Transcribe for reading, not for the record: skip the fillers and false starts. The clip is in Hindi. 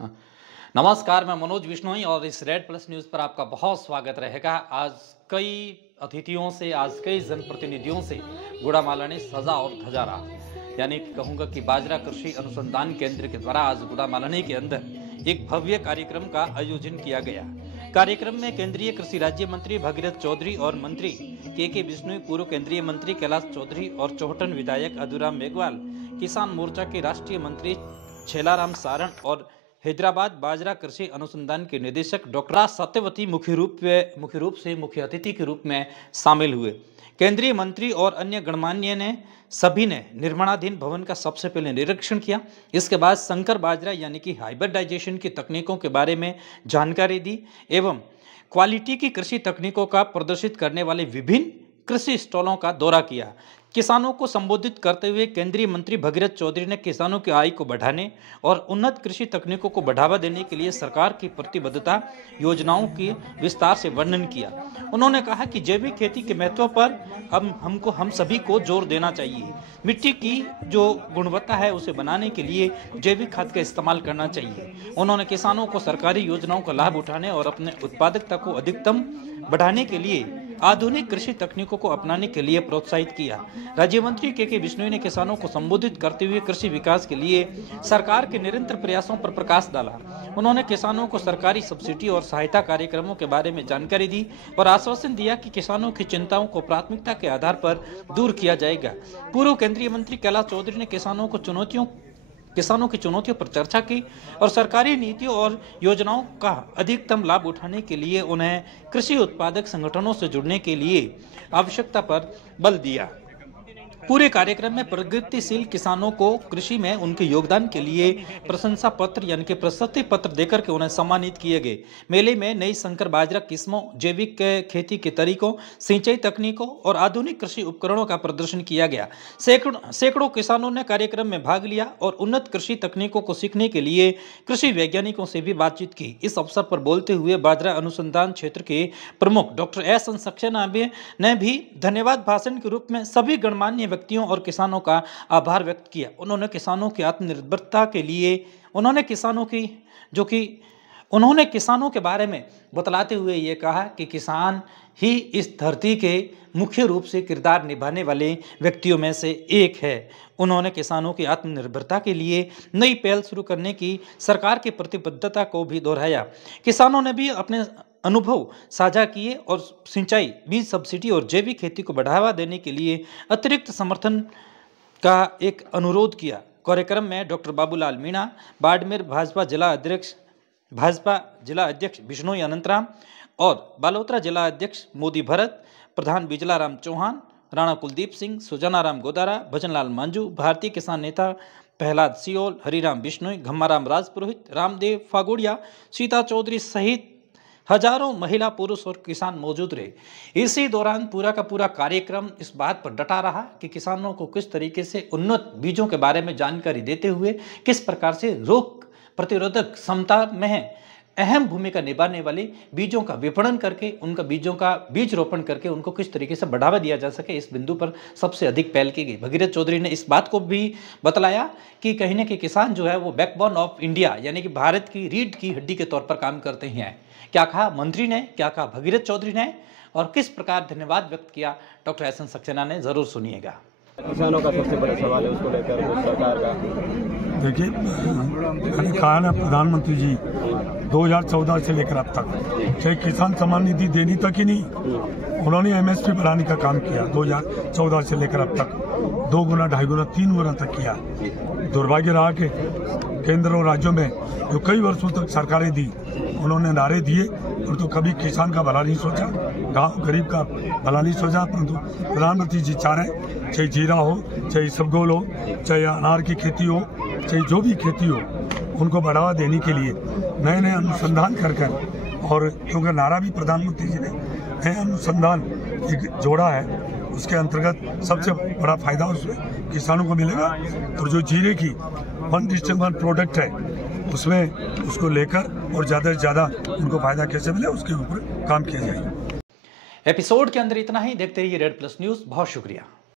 हाँ। नमस्कार, मैं मनोज बिश्नोई और इस रेड प्लस न्यूज़ पर आपका बहुत स्वागत रहेगा। आज कई अतिथियों से, आज कई जनप्रतिनिधियों से गुड़ामाला ने सजा और ध्वजा रहा। यानी कहूँगा कि बाजरा कृषि अनुसंधान केंद्र के द्वारा आज गुड़ामालानी के अंदर एक भव्य कार्यक्रम का आयोजन किया गया। कार्यक्रम में केंद्रीय कृषि राज्य मंत्री भगीरथ चौधरी और मंत्री के बिश्नोई, पूर्व केंद्रीय मंत्री कैलाश चौधरी और चौहटन विधायक अधूराम मेघवाल, किसान मोर्चा के राष्ट्रीय मंत्री छेलाराम सारण और हैदराबाद बाजरा कृषि अनुसंधान के निदेशक डॉक्टर सत्यवती मुख्य रूप से मुख्य अतिथि के रूप में शामिल हुए। केंद्रीय मंत्री और अन्य गणमान्य ने सभी ने निर्माणाधीन भवन का सबसे पहले निरीक्षण किया। इसके बाद संकर बाजरा यानी कि हाइब्रिडाइजेशन की तकनीकों के बारे में जानकारी दी एवं क्वालिटी की कृषि तकनीकों का प्रदर्शित करने वाले विभिन्न कृषि स्टॉलों का दौरा किया। किसानों को संबोधित करते हुए केंद्रीय मंत्री भगीरथ चौधरी ने किसानों की आय को बढ़ाने और उन्नत कृषि तकनीकों को बढ़ावा देने के लिए सरकार की प्रतिबद्धता योजनाओं की विस्तार से वर्णन किया। उन्होंने कहा कि जैविक खेती के महत्व पर हम सभी को जोर देना चाहिए। मिट्टी की जो गुणवत्ता है उसे बनाने के लिए जैविक खाद का इस्तेमाल करना चाहिए। उन्होंने किसानों को सरकारी योजनाओं का लाभ उठाने और अपने उत्पादकता को अधिकतम बढ़ाने के लिए आधुनिक कृषि तकनीकों को अपनाने के लिए प्रोत्साहित किया। राज्य मंत्री के बिश्नोई ने किसानों को संबोधित करते हुए कृषि विकास के लिए सरकार के निरंतर प्रयासों पर प्रकाश डाला। उन्होंने किसानों को सरकारी सब्सिडी और सहायता कार्यक्रमों के बारे में जानकारी दी और आश्वासन दिया कि किसानों की चिंताओं को प्राथमिकता के आधार पर दूर किया जाएगा। पूर्व केंद्रीय मंत्री कैलाश चौधरी ने किसानों की चुनौतियों पर चर्चा की और सरकारी नीतियों और योजनाओं का अधिकतम लाभ उठाने के लिए उन्हें कृषि उत्पादक संगठनों से जुड़ने के लिए आवश्यकता पर बल दिया। पूरे कार्यक्रम में प्रगतिशील किसानों को कृषि में उनके योगदान के लिए प्रशंसा पत्र यानी कि प्रशस्ति पत्र देकर के उन्हें सम्मानित किए गए। मेले में नई संकर बाजरा किस्मों, जैविक खेती के तरीकों, सिंचाई तकनीकों और आधुनिक कृषि उपकरणों का प्रदर्शन किया गया। सैकड़ों किसानों ने कार्यक्रम में भाग लिया और उन्नत कृषि तकनीकों को सीखने के लिए कृषि वैज्ञानिकों से भी बातचीत की। इस अवसर पर बोलते हुए बाजरा अनुसंधान क्षेत्र के प्रमुख डॉक्टर एस सक्सेना ने भी धन्यवाद भाषण के रूप में सभी गणमान्य व्यक्तियों और किसानों का आभार व्यक्त किया। उन्होंने किसानों की आत्मनिर्भरता के लिए उन्होंने किसानों के बारे में बतलाते हुए ये कहा कि किसान ही इस धरती के मुख्य रूप से किरदार निभाने वाले व्यक्तियों में से एक है। उन्होंने किसानों की आत्मनिर्भरता के लिए नई पहल शुरू करने की सरकार की प्रतिबद्धता को भी दोहराया। किसानों ने भी अपने अनुभव साझा किए और सिंचाई, बीज सब्सिडी और जैविक खेती को बढ़ावा देने के लिए अतिरिक्त समर्थन का एक अनुरोध किया। कार्यक्रम में डॉक्टर बाबूलाल मीणा, बाड़मेर भाजपा जिला अध्यक्ष बिश्नोई अनंतराम और बालोतरा जिला अध्यक्ष मोदी भरत, प्रधान बिजलाराम चौहान, राणा कुलदीप सिंह, सुजानाराम गोदारा, भजनलाल मांझू, भारतीय किसान नेता प्रहलाद सियोल, हरिराम बिश्नोई, घम्माराम राजपुरोहित, रामदेव फागोड़िया, सीता चौधरी सहित हजारों महिला, पुरुष और किसान मौजूद रहे। इसी दौरान पूरा का पूरा कार्यक्रम इस बात पर डटा रहा कि किसानों को किस तरीके से उन्नत बीजों के बारे में जानकारी देते हुए किस प्रकार से रोग प्रतिरोधक क्षमता में अहम भूमिका निभाने वाले बीजों का विपणन करके उनका बीजों का बीज रोपण करके उनको किस तरीके से बढ़ावा दिया जा सके, इस बिंदु पर सबसे अधिक पहल की गई। भगीरथ चौधरी ने इस बात को भी बतलाया कि कहीं न कहीं किसान जो है वो बैकबोन ऑफ इंडिया यानी कि भारत की रीढ़ की हड्डी के तौर पर काम करते हैं। क्या कहा मंत्री ने, क्या कहा भगीरथ चौधरी ने और किस प्रकार धन्यवाद व्यक्त किया डॉक्टर एस सक्सेना ने, जरूर सुनिएगा। किसानों का सबसे बड़ा सवाल है उसको लेकर सरकार का। देखिए, मैंने कहा ना, प्रधानमंत्री जी 2014 से लेकर अब तक चाहे किसान सम्मान निधि देनी तक ही नहीं, उन्होंने एमएसपी बढ़ाने का काम किया। 2014 से लेकर अब तक 2 गुना, 2.5 गुना, 3 गुना तक किया। दुर्भाग्य रहा कि केंद्र और राज्यों में जो कई वर्षों तक सरकारें दी, उन्होंने नारे दिए और तो कभी किसान का भला नहीं सोचा, गांव गरीब का भला नहीं सोचा। परंतु प्रधानमंत्री जी चाह रहे, चाहे जीरा हो, चाहे इसबगोल हो, चाहे अनार की खेती हो, चाहे जो भी खेती हो, उनको बढ़ावा देने के लिए नए नए अनुसंधान कर और क्योंकि नारा भी प्रधानमंत्री जी ने नए अनुसंधान एक जोड़ा है, उसके अंतर्गत सबसे बड़ा फायदा उसमें किसानों को मिलेगा। और जो जीरे की 1 डिस्ट्रिक्ट 1 प्रोडक्ट है, उसमें उसको लेकर और ज़्यादा से ज़्यादा उनको फायदा कैसे मिले उसके ऊपर काम किया जाएगा। एपिसोड के अंदर इतना ही। देखते रहिए रेड प्लस न्यूज़। बहुत शुक्रिया।